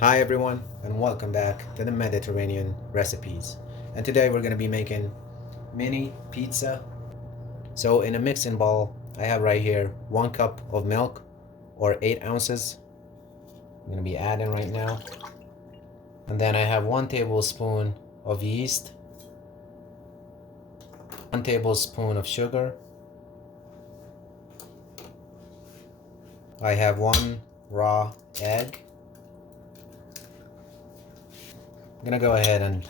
Hi everyone, and welcome back to the Mediterranean recipes. And today we're going to be making mini pizza. So in a mixing bowl, I have right here 1 cup of milk or 8 ounces. I'm going to be adding right now. And then I have 1 tablespoon of yeast, 1 tablespoon of sugar. I have 1 raw egg. I'm going to go ahead and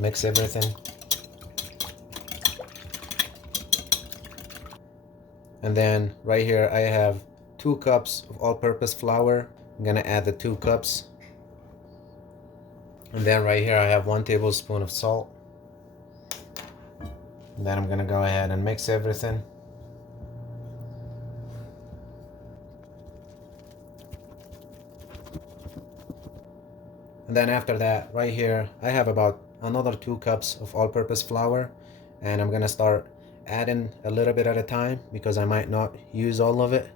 mix everything. And then right here I have 2 cups of all-purpose flour. I'm gonna add the 2 cups. And then right here I have 1 tablespoon of salt. And then I'm gonna go ahead and mix everything. And then after that, right here, I have about another 2 cups of all-purpose flour. And I'm gonna start adding a little bit at a time because I might not use all of it.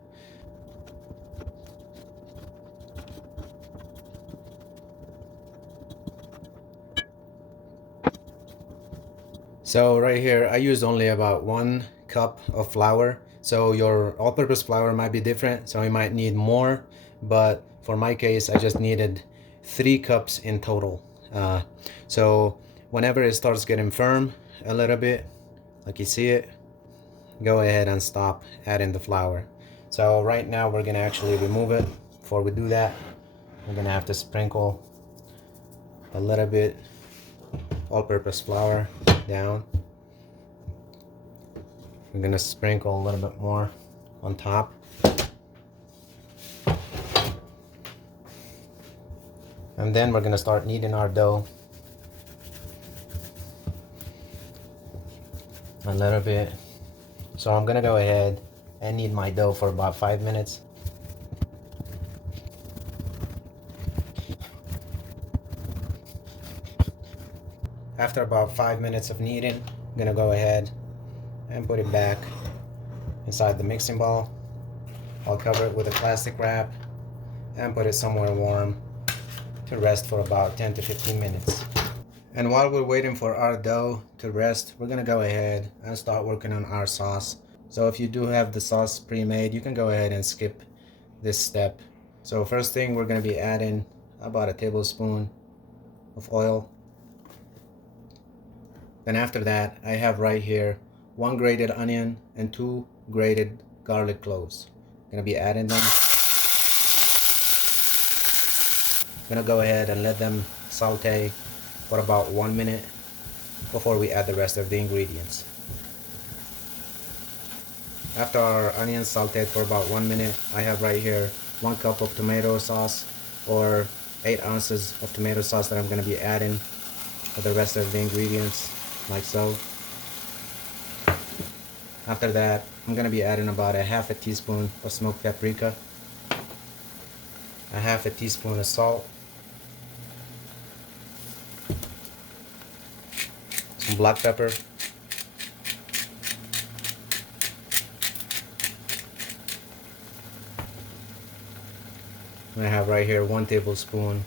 So right here, I used only about 1 cup of flour. So your all-purpose flour might be different, so you might need more. But for my case, I just needed 3 cups in total. So whenever it starts getting firm a little bit, like you see it, go ahead and stop adding the flour. So right now we're gonna actually remove it. Before we do that, we're gonna have to sprinkle a little bit all-purpose flour down. I'm gonna sprinkle a little bit more on top. And then we're gonna start kneading our dough a little bit. So I'm gonna go ahead and knead my dough for about 5 minutes. After about 5 minutes of kneading, I'm gonna go ahead and put it back inside the mixing bowl. I'll cover it with a plastic wrap and put it somewhere warm to rest for about 10 to 15 minutes. And while we're waiting for our dough to rest, we're gonna go ahead and start working on our sauce. So if you do have the sauce pre-made, you can go ahead and skip this step. So first thing, we're gonna be adding about a tablespoon of oil. Then after that, I have right here 1 grated onion and 2 grated garlic cloves. Gonna be adding them. Gonna go ahead and let them saute for about 1 minute before we add the rest of the ingredients. After our onions sauteed for about 1 minute, I have right here 1 cup of tomato sauce or 8 ounces of tomato sauce that I'm gonna be adding for the rest of the ingredients, like so. After that, I'm gonna be adding about a half a teaspoon of smoked paprika, a half a teaspoon of salt, some black pepper, and I have right here 1 tablespoon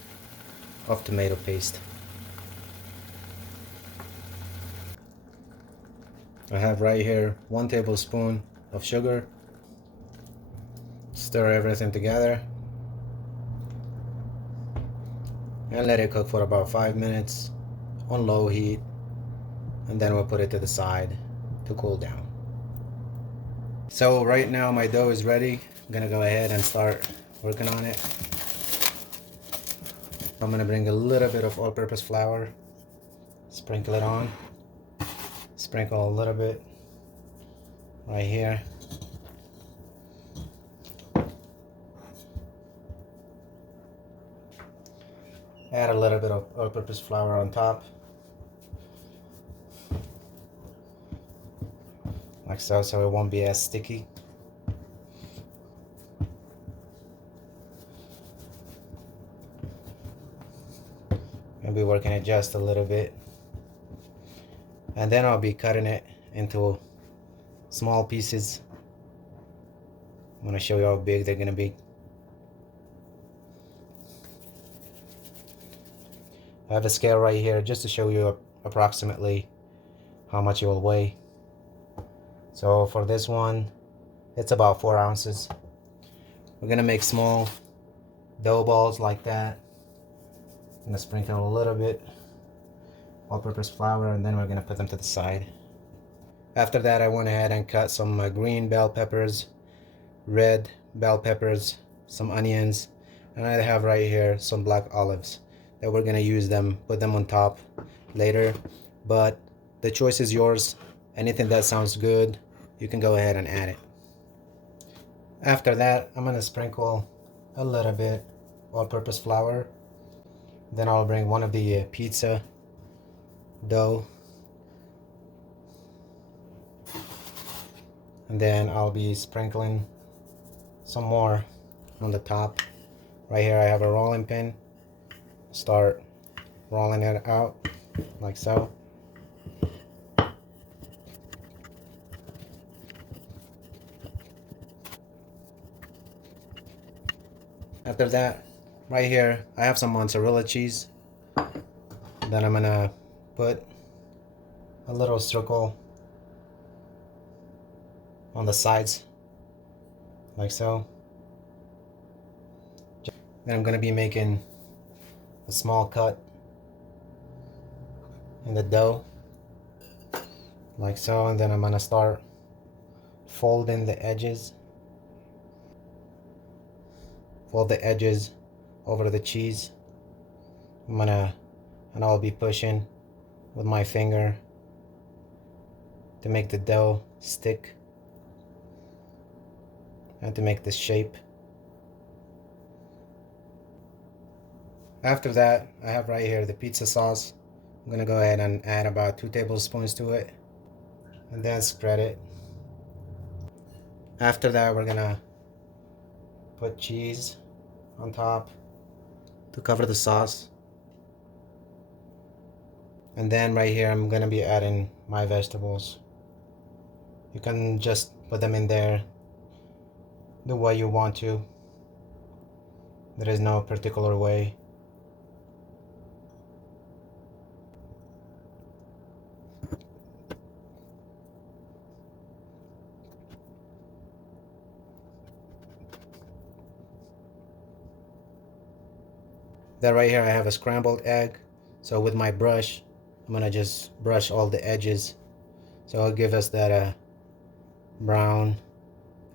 of tomato paste. I have right here 1 tablespoon of sugar. Stir everything together and let it cook for about 5 minutes on low heat, and then we'll put it to the side to cool down. So right now my dough is ready. I'm gonna go ahead and start working on it. I'm gonna bring a little bit of all-purpose flour, sprinkle it on, sprinkle a little bit right here. Add a little bit of all-purpose flour on top, like so, so it won't be as sticky. I'll be working it just a little bit, and then I'll be cutting it into small pieces. I'm gonna show you how big they're gonna be. I have a scale right here just to show you approximately how much it will weigh. So for this one, it's about 4 ounces. We're gonna make small dough balls like that. I'm gonna sprinkle a little bit all-purpose flour, and then we're gonna put them to the side. After that, I went ahead and cut some green bell peppers, red bell peppers, some onions, and I have right here some black olives that we're gonna use them, put them on top later, but the choice is yours. Anything that sounds good, you can go ahead and add it. After that, I'm gonna sprinkle a little bit all-purpose flour. Then I'll bring one of the pizza dough, and then I'll be sprinkling some more on the top. Right here I have a rolling pin. Start rolling it out like so. After that, right here I have some mozzarella cheese. Then I'm gonna put a little circle on the sides like so. Then I'm gonna be making a small cut in the dough like so, and then I'm gonna start folding the edges. Fold the edges over the cheese. And I'll be pushing with my finger to make the dough stick and to make this shape. After that, I have right here the pizza sauce. I'm gonna go ahead and add about 2 tablespoons to it, and then spread it. After that, we're gonna put cheese on top to cover the sauce. And then right here, I'm gonna be adding my vegetables. You can just put them in there the way you want to. There is no particular way. Then right here I have a scrambled egg. So with my brush, I'm gonna just brush all the edges. So it'll give us that brown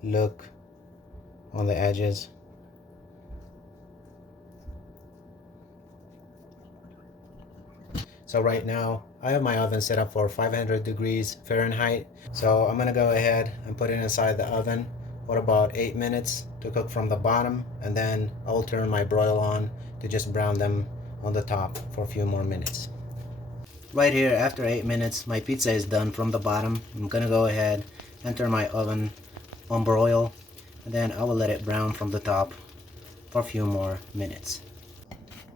look on the edges. So right now I have my oven set up for 500 degrees Fahrenheit. So I'm gonna go ahead and put it inside the oven for about 8 minutes to cook from the bottom, and then I'll turn my broil on to just brown them on the top for a few more minutes. Right here, after 8 minutes, my pizza is done from the bottom. I'm gonna go ahead and turn my oven on broil, and then I will let it brown from the top for a few more minutes.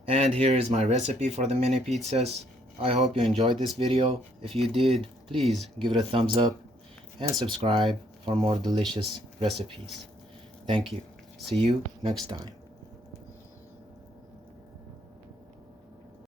And here is my recipe for the mini pizzas. I hope you enjoyed this video. If you did, please give it a thumbs up and subscribe for more delicious recipes. Thank you. See you next time.